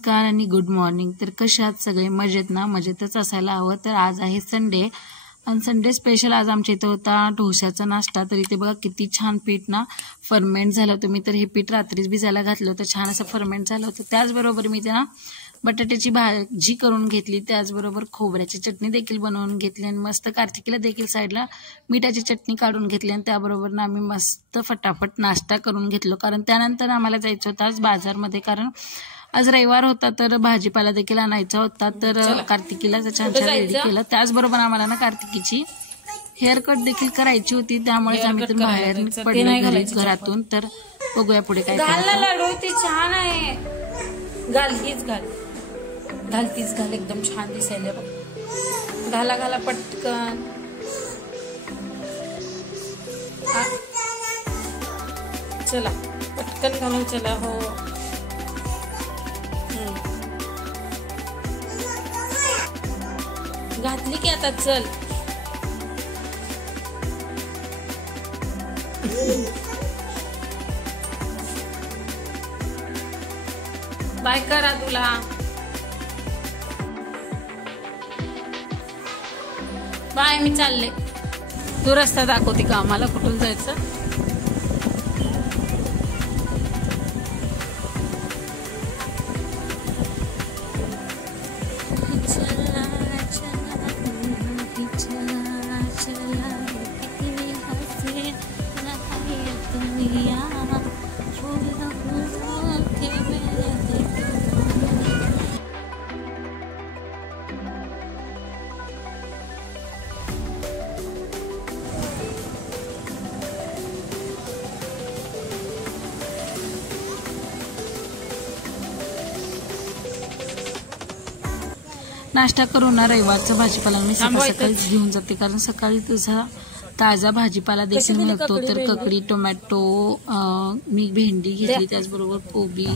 नमस्कार आणि good morning. तर कशा आहात सगळे? मजेत ना? मजेतच असायला हवं। तर आज आहे संडे आणि संडे स्पेशल आज आमच्या इथं होता ढोश्याचा नाश्ता। तर इथे बघा किती छान पीठ ना फर्मेंट झालं होतं। मी तर हे पीठ रात्रीच भिजायला घातलं होतं, छान असं फर्मेंट झालं होतं। त्याचबरोबर मी ते ना बटाट्याची भाजी करून घेतली, त्याचबरोबर खोबऱ्याची चटणी देखील बनवून घेतली आणि मस्त कार्तिकीला देखील साईडला मिठाची चटणी काढून घेतली आणि त्याबरोबर ना आम्ही मस्त फटाफट नाश्ता करून घेतलो। कारण त्यानंतर आम्हाला जायचं होतं आज बाजारमध्ये, कारण आज रविवार होता तर भाजीपाला देखील आणायचा होता। तर कार्तिकीला छान छान रेडी केलं। त्याचबरोबर आम्हाला ना कार्तिकीची हेअर कट देखील करायची होती, त्यामुळे आम्ही तर बाहेर पडलो घरातून। तर बघूया पुढे काय लाडू ती छान आहे, घाल हीच घाल, घाल तीच घाल, एकदम छान दिसायला बघ। घाला घाला पटकन, चला पटकन घालून चला। हो घातली की आता चल। बाय करा तुला। बाय, मी चालले। तू रस्ता दाखवते का आम्हाला कुठून जायचं? नाश्ता करून ना रविवारचा भाजीपाला मी सकाळीच घेऊन जाते, कारण सकाळी तुझा ताजा भाजीपाला देखील मिळतो। तर ककडी, टोमॅटो, मी भेंडी घेतली, त्याचबरोबर कोबी,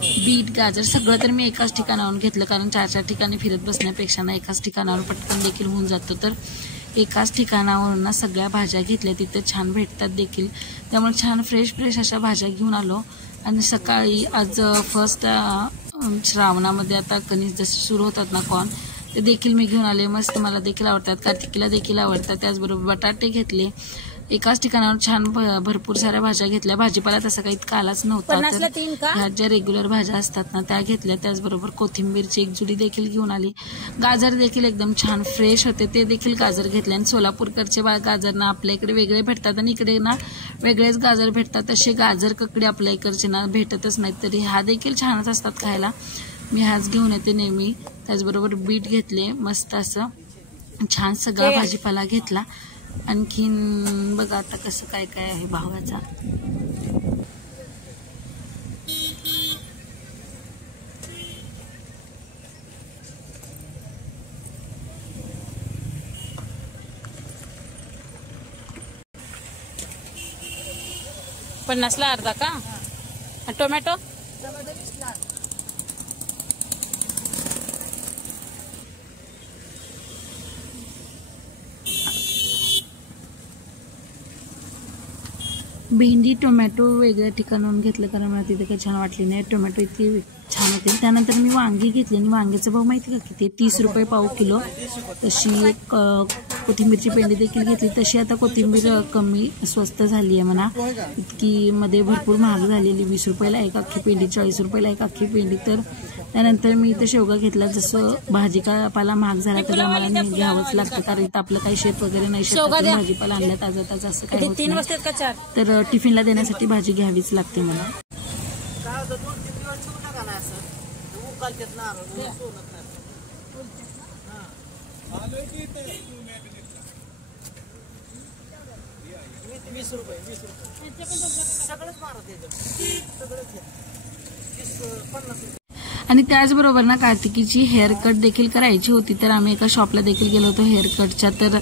बीट, गाजर सगळं तर मी एकाच ठिकाणावरून घेतलं, कारण 4-4 ठिकाणी फिरत बसण्यापेक्षा ना एकाच ठिकाणावर पटकन देखील होऊन जातो। तर एकाच ठिकाणावरून ना सगळ्या भाज्या घेतल्या, तिथे छान भेटतात देखील, त्यामुळे छान फ्रेश फ्रेश अशा भाज्या घेऊन आलो। आणि सकाळी आज फर्स्ट श्रावणामध्ये आता कणीस जसे सुरू होतात ना कॉर्न, ते देखील मी घेऊन आले। मस्त मला देखील आवडतात, कार्तिकीला देखील आवडतात। त्याचबरोबर बटाटे घेतले, एकाच ठिकाणावर छान भरपूर साऱ्या भाज्या घेतल्या। भाजीपाला तसं काही इतका आलाच नव्हता, तर ह्या ज्या रेग्युलर भाज्या असतात ना त्या घेतल्या। त्याचबरोबर कोथिंबीरची एक जुडी देखील घेऊन आली। गाजर देखील एकदम छान फ्रेश होते, ते देखील गाजर घेतले। आणि सोलापूरकडचे गाजर ना आपल्या इकडे वेगळे भेटतात आणि इकडे ना वेगळेच गाजर भेटतात। तसे गाजर ककडी आपल्या इकडचे ना भेटतच नाहीत, तरी हा देखील छानच असतात खायला, मी हाच घेऊन येते नेहमी। त्याचबरोबर बीट घेतले, मस्त असं छान सगळा भाजीपाला घेतला। आणखीन बघा आता कसं काय काय आहे भावाचा। पन्नासला अर्धा का? टोमॅटो भेंडी, टोमॅटो वेगळ्या ठिकाणाहून घेतलं, कारण मला तिथे काही छान वाटली नाही। टोमॅटो इतकी छान होते। त्यानंतर मी वांगी घेतली आणि वांग्याचा भाव माहिती का किती? 30 रुपये पाव किलो। तशी एक कोथिंबीरची पेंडी देखील घेतली, तशी आता कोथिंबीर कमी स्वस्त झाली आहे म्हणा, इतकी मध्ये भरपूर महाग झालेली, 20 रुपयाला एक अख्खी पेंडी, 40 रुपयाला एक अख्खी पेंडी। तर त्यानंतर मी इथं शेवगा घेतला। जसं भाजीपाला महाग झाला तरी आम्हाला घ्यावंच लागतं, कारण इथं आपलं काही शेत वगैरे नाही, शेतातून भाजीपाला आणला ताजा ताजा असं काही होत नाही, तर टिफिनला देण्यासाठी भाजी घ्यावीच लागते मला। आणि त्याचबरोबर ना कार्तिकीची हेअर कट देखील करायची होती, तर आम्ही एका शॉपला देखील गेलो होतो हेअर कटच्या। तर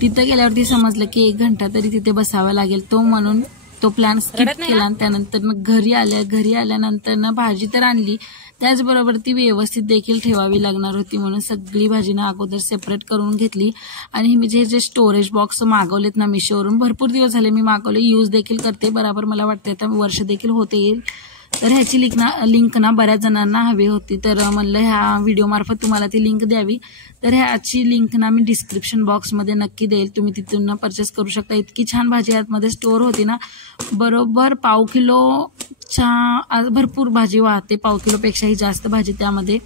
तिथं गेल्यावरती समजलं की 1 घंटा तरी तिथे बसावं लागेल, तो म्हणून तो प्लॅन स्किप केला। आणि त्यानंतर घरी आल्यानंतर ना भाजी तर आणली, त्याचबरोबर ती व्यवस्थित देखील ठेवावी लागणार होती, म्हणून सगळी भाजी ना अगोदर सेपरेट करून घेतली। आणि मी जे स्टोरेज बॉक्स मागवलेत ना मिशोवरून, भरपूर दिवस झाले मी मागवले, यूज देखील करते, बरोबर मला वाटते आता वर्ष देखील होते येईल। तर ह्याची लिंक ना बऱ्याच जणांना हवी होती, तर म्हणलं ह्या व्हिडिओमार्फत तुम्हाला ती लिंक द्यावी. तर ह्याची लिंक ना मी डिस्क्रिप्शन बॉक्समध्ये नक्की देईल, तुम्ही तिथून ना परचेस करू शकता. इतकी छान भाजी आतमध्ये स्टोअर होती ना, बरोबर पाव किलोच्या भरपूर भाजी वाहते, पाव किलोपेक्षाही जास्त भाजी त्यामध्ये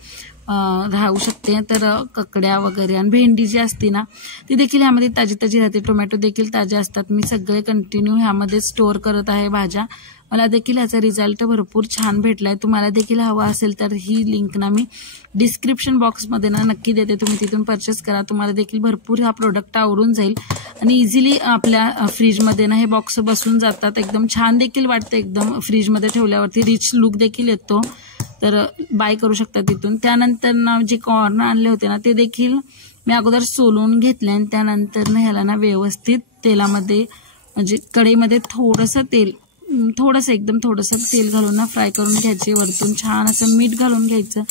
राहू शकते. तर ककड्या वगैरे आणि भेंडी जी असते ना ती देखील ह्यामध्ये ताजी ताजी राहते, टोमॅटो देखील ताजे असतात. मी सगळे कंटिन्यू ह्यामध्ये स्टोअर करत आहे भाज्या. मला देखील ह्याचा रिझल्ट भरपूर छान भेटलाय. तुम्हाला देखील हवा असेल तर ही लिंक ना मी डिस्क्रिप्शन बॉक्समध्ये ना नक्की देते, तुम्ही तिथून परचेस करा. तुम्हाला देखील भरपूर हा प्रोडक्ट आवडून जाईल आणि इझिली आपल्या फ्रीजमध्ये ना हे बॉक्स बसून जातात. एकदम छान देखील वाटतं, एकदम फ्रीजमध्ये ठेवल्यावरती रिच लुक देखील येतो. तर बाय करू शकता तिथून. त्यानंतर ना जे कॉर्न आणले होते ना ते देखील मी अगोदर सोलून घेतले आणि त्यानंतर ना ह्याला ना व्यवस्थित तेलामध्ये म्हणजे कढईमध्ये एकदम थोडंसं तेल घालून ना फ्राय करून घ्यायचे. वरतून छान असं मीठ घालून घ्यायचं,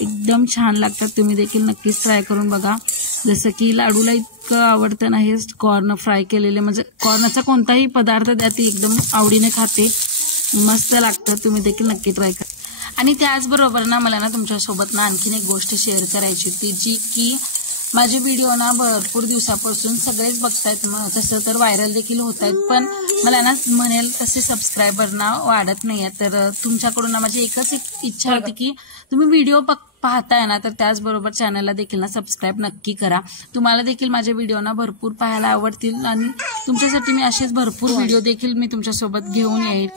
एकदम छान लागतात. तुम्ही देखील नक्कीच ट्राय करून बघा. जसं की लाडूला इतकं आवडतं ना हे कॉर्न फ्राय केलेले, म्हणजे कॉर्नचा कोणताही पदार्थ द्या ती एकदम आवडीने खाते, मस्त लागतं. तुम्ही देखील नक्की ट्राय करा. आणि त्याचबरोबर ना मला ना तुमच्यासोबत ना आणखीन एक गोष्ट शेअर करायची होती, जी की माझे व्हिडिओ ना भरपूर दिवसापासून सगळेच बघतायत, तसं तर व्हायरल देखील होत आहेत, पण मला ना म्हणेल तसे सबस्क्रायबर ना वाढत नाही आहे. तर तुमच्याकडून ना माझी एकच इच्छा होती की तुम्ही व्हिडिओ पाहताय ना तर त्याचबरोबर चॅनलला देखील ना सबस्क्राईब नक्की करा. तुम्हाला देखील माझे व्हिडिओ ना भरपूर पाहायला आवडतील आणि तुमच्यासाठी मी असेच भरपूर व्हिडिओ देखील मी तुमच्यासोबत घेऊन येईल.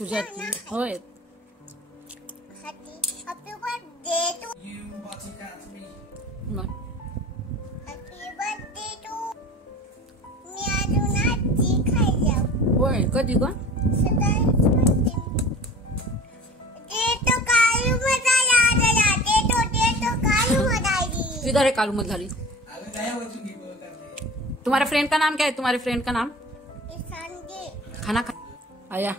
तुझ्या होय होय कधी ग किधर है कालू मत झाली. तुम्हारे फ्रेंड का नाम क्या है? तुम्हारे फ्रेंड का नाम खाना खा आया.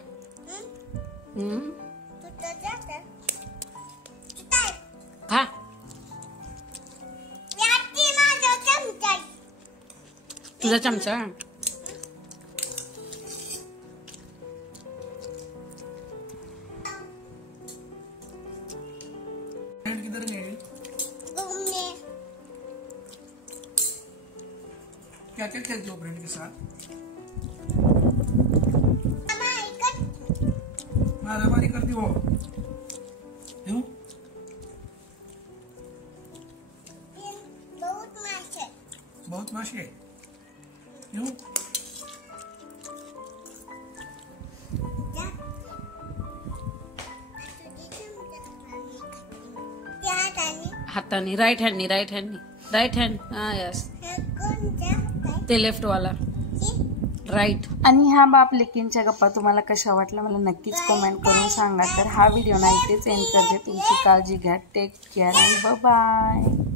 खा तुझा चमचा. किधर गए? क्या क्या खेलते हो फ्रेंड के साथ? मारामारी करती हो? क्यों? बहुत माशे. क्यों? हाताने राइट हँड. हाँ यस ते लेफ्ट वाला राइट. आणि ह्या बाप लेकींच्या गप्पा तुम्हाला कशा वाटल्या मला नक्कीच कमेंट करून सांगा. तर हा व्हिडिओ ना इथेच एंड करते. तुमची काळजी घ्या. टेक केअर आणि बाय.